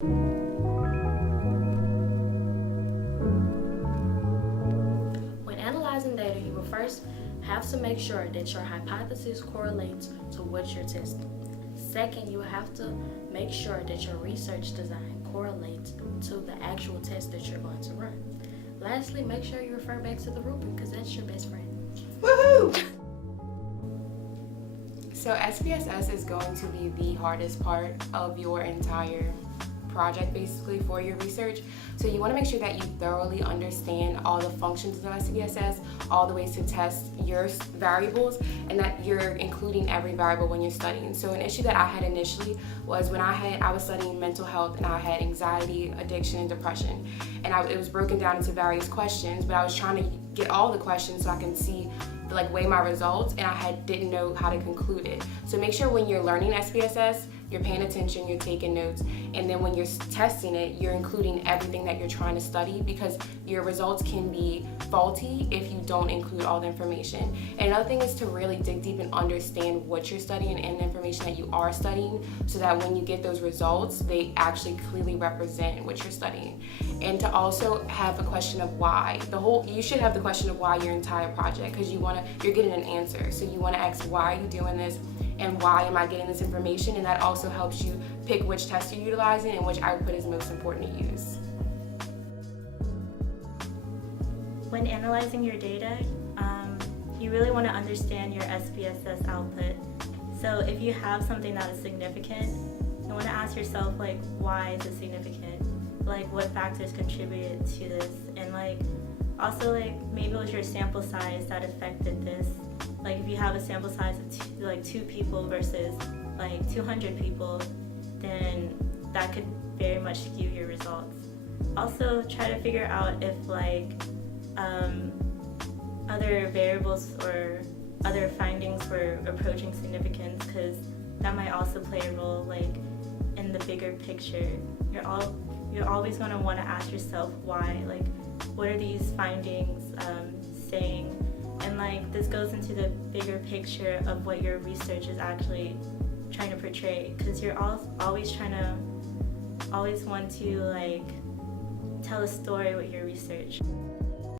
When analyzing data, you will first have to make sure that your hypothesis correlates to what you're testing. Second, you will have to make sure that your research design correlates to the actual test that you're going to run. Lastly, make sure you refer back to the rubric because that's your best friend. Woohoo! So SPSS is going to be the hardest part of your entire project basically for your research. So you want to make sure that you thoroughly understand all the functions of SPSS, all the ways to test your variables, and that you're including every variable when you're studying. So an issue that I had initially was when I was studying mental health, and I had anxiety, addiction, and depression. And it was broken down into various questions, but I was trying to get all the questions so I can see weigh my results, and didn't know how to conclude it. So make sure when you're learning SPSS, you're paying attention, you're taking notes, and then when you're testing it, you're including everything that you're trying to study, because your results can be faulty if you don't include all the information. And another thing is to really dig deep and understand what you're studying and the information that you are studying, so that when you get those results, they actually clearly represent what you're studying. And to also have a question of why. You should have the question of why your entire project, because you're getting an answer. So you want to ask, why are you doing this? And why am I getting this information? And that also helps you pick which test you're utilizing and which output is most important to use. When analyzing your data, you really want to understand your SPSS output. So if you have something that is significant, you want to ask yourself, why is it significant? What factors contributed to this? And also maybe it was your sample size that affected this. If you have a sample size of 2 people versus 200 people, then that could very much skew your results. Also, try to figure out if other variables or other findings were approaching significance, because that might also play a role in the bigger picture. You're always going to want to ask yourself why, what are these findings saying? And this goes into the bigger picture of what your research is actually trying to portray, because you're always want to tell a story with your research.